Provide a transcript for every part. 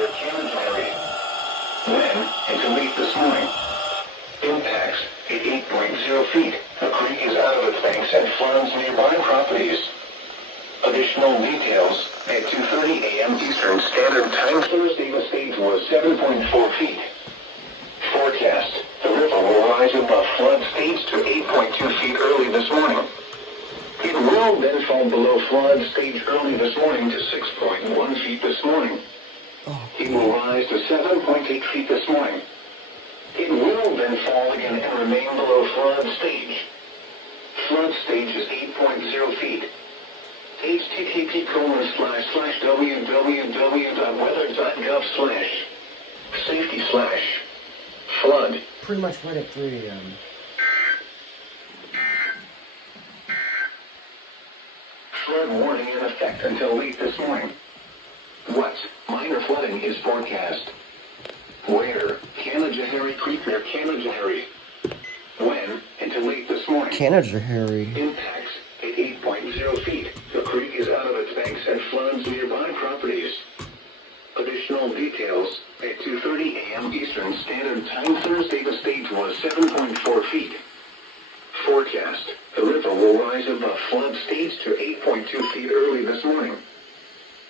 near Camden area. Then, until late this morning. Impacts at 8.0 feet. The creek is out of its banks and floods nearby properties. Additional details at 2:30 a.m. Eastern Standard Time. Thursday, the stage was 7.4 feet. Forecast: the river will rise above flood stage to 8.2 feet early this morning. It will then fall below flood stage early this morning to 6.1 feet this morning. It will rise to 7.8 feet this morning. It will then fall again and remain below flood stage. Flood stage is 8.0 feet. http://www.weather.gov/safety/flood. Pretty much right at 3 a.m. Flood warning in effect until late this morning. What? Minor flooding is forecast. Where? Canajahari Creek near Canajahari. When? Until late this morning. Canajahari. Impacts at 8.0 feet. The creek is out of its banks and floods nearby properties. Additional details at 2:30 a.m. Eastern Standard Time. Thursday, the stage was 7.4 feet. Forecast: the river will rise above flood stage to 8.2 feet early this morning.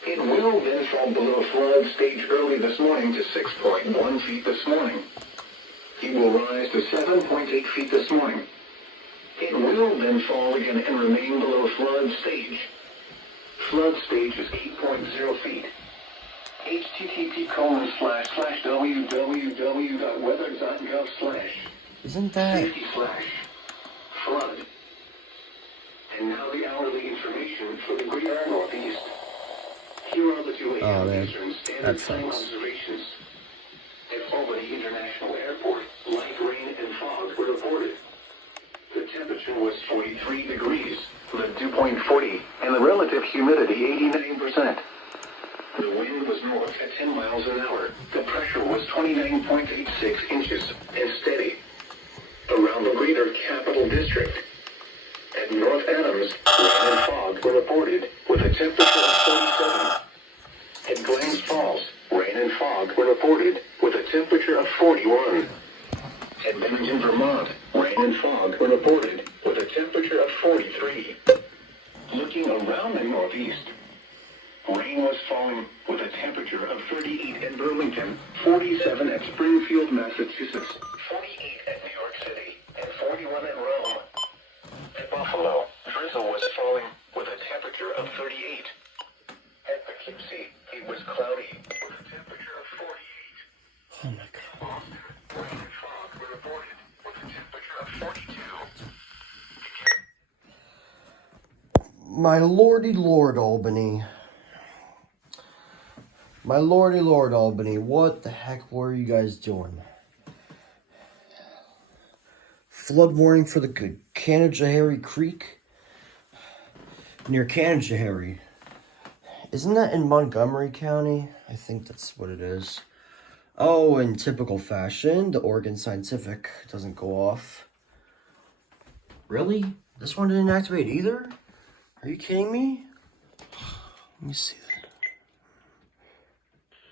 It will then fall below flood stage early this morning to 6.1 feet this morning. It will rise to 7.8 feet this morning. It will then fall again and remain below flood stage. Flood stage is 8.0 feet. http://www.weather.gov/. Isn't that... safety/flood. And now the hourly information for the greater Northeast. Here are the 2 a.m. Eastern Standard Time observations. At Albany International Airport, light rain and fog were reported. The temperature was 43 degrees, the dew point 40, and the relative humidity 89%. The wind was north at 10 miles an hour. The pressure was 29.86 inches and steady. Around the greater Capital District. At North Adams, rain and fog were reported with a temperature of 47. At Glens Falls, rain and fog were reported with a temperature of 41. At Bennington, Vermont, rain and fog were reported with a temperature of 43. Looking around the Northeast, rain was falling with a temperature of 38 at Burlington, 47 at Springfield, Massachusetts, 48 at New York City, and 41 at Rome. At Buffalo, drizzle was falling with a temperature of 38. At Poughkeepsie, it was cloudy with a temperature of 48. Oh my god. Boston, rain and fog were reported with a temperature of 42. My lordy lord, Albany. My lordy lord, Albany. What the heck were you guys doing? Flood warning for the Canajahari Creek near Canajahari. Isn't that in Montgomery County? I think that's what it is. Oh, in typical fashion, the Oregon Scientific doesn't go off. Really? This one didn't activate either? Are you kidding me? Let me see that.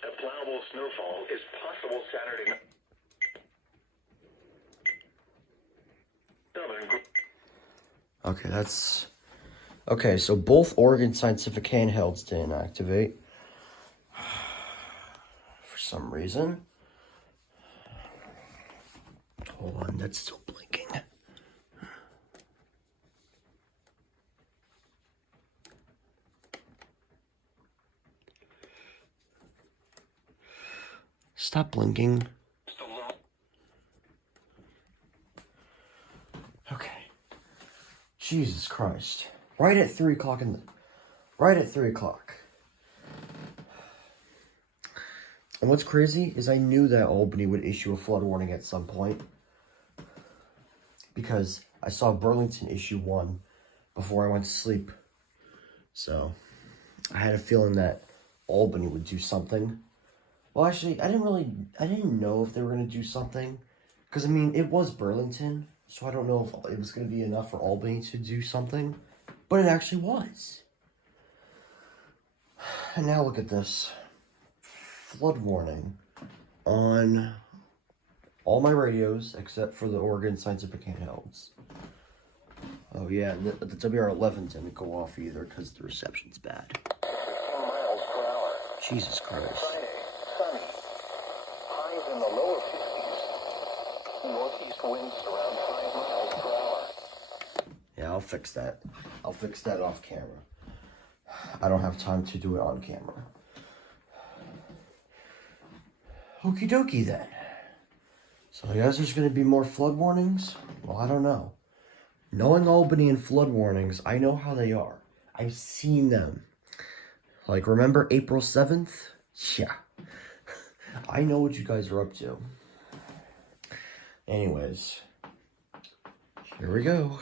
A plowable snowfall is possible Saturday night. Okay, that's... Okay, so both Oregon Scientific handhelds didn't activate. For some reason. Hold on, that's still blinking. Stop blinking. Okay. Jesus Christ. Right at 3 o'clock Right at 3 o'clock. And what's crazy is I knew that Albany would issue a flood warning at some point. Because I saw Burlington issue one before I went to sleep. So, I had a feeling that Albany would do something. Well, actually, I didn't know if they were going to do something. Because, I mean, it was Burlington. So I don't know if it was going to be enough for Albany to do something. But it actually was. And now look at this. flood warning on all my radios except for the Oregon Scientific handhelds. Oh yeah, the WR11 didn't go off either because the reception's bad. 15 miles per hour. Jesus Christ. Friday, sunny. Highs in the lower 50s. Northeast winds around 5 miles per hour. Yeah, I'll fix that. I'll fix that off camera. I don't have time to do it on camera. Okie dokie then. So I guess there's going to be more flood warnings? Well, I don't know. Knowing Albany and flood warnings, I know how they are. I've seen them. Like, remember April 7th? Yeah. I know what you guys are up to. Anyways, here we go.